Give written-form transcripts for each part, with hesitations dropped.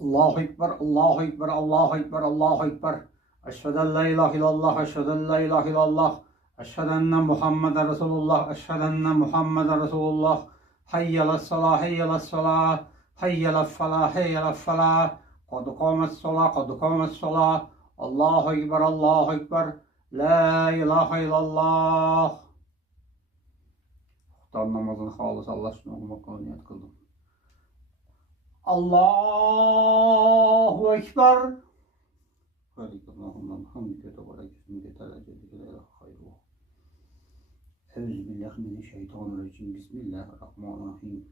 الله أكبر الله أكبر الله أكبر الله أكبر. أشهد أن لا إله إلا الله أشهد أن لا إله إلا الله أشهد أن محمد رسول الله أشهد أن محمد رسول الله. حي على الصلاة حي على الصلاة حي على الفلاح حي على الفلاح. قد قامت الصلاة قد قامت الصلاة. الله أكبر الله أكبر. La ilahe illallah. Muhtar namazını halis Allah için okumakla niyet kıldım. Allahu Ekber. Allah'ından hamdike tebarek ismike telecedike leyla hayru. Euzubillahimineşşeytanirracim. Bismillahirrahmanirrahim.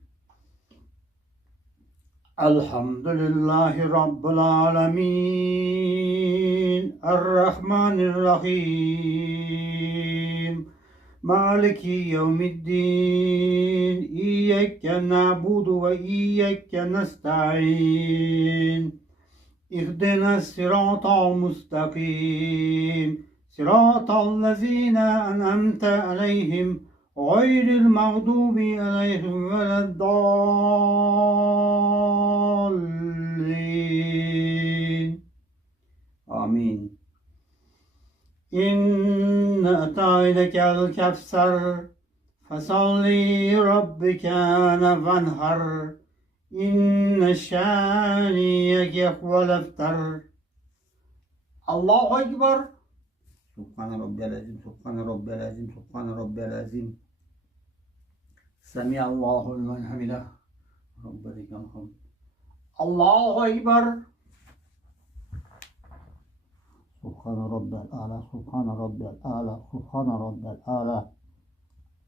Elhamdülillahi Rabbil alemin. Errahmanirrahim. Maliki yevmiddin. İyyeke na'budu ve iyyeke nesta'in. İhdina sıratal mustakim. Sıratal lezine en'amte aleyhim. Gayril mağdubi aleyhim veleddallin. Amin. İnne etaylekel kefser. Fesalli rabbike venhar. İnne şâniyeke huvelefter. Allahu Ekber. Subhane Rabbiyel Azim, Subhane Rabbiyel Azim, Subhane Rabbiyel Azim. Semiyallahu limen hamidah. Rabbena hamd. Allahu Ekber. Subhane Rabbiyel Âlâ, Subhane Rabbiyel Âlâ, Subhane Rabbiyel Âlâ.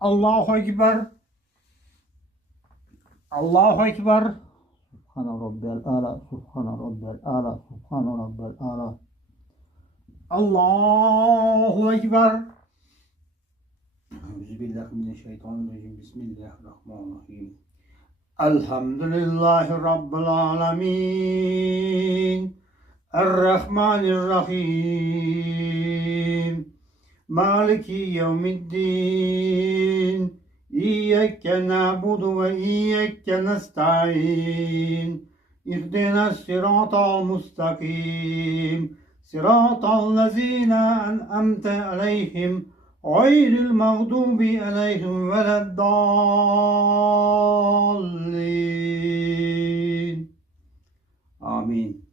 Allahu Ekber. Allahu Ekber. Subhane Rabbiyel Âlâ, Subhane Rabbiyel Âlâ, Subhane Rabbiyel Âlâ. Allahu Ekber. Euzubillahimineşşeytanirracim. Bismillahirrahmanirrahim. Elhamdülillahi Rabbil alemin. Errahmanirrahim. Maliki yevmiddin. İyyeke na'budu ve iyyeke nesta'in. İhdina sıratal mustakim. Sıratal lezine en'amte aleyhim. Gayril mağdubi aleyhim veleddallin. Amin.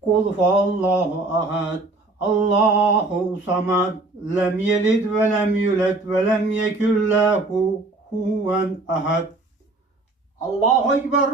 Kul fallahu ahad. Allahu samad. Lem yelid ve lem yulad ve lem yekun lehu kufuven ahad. Allahu Ekber.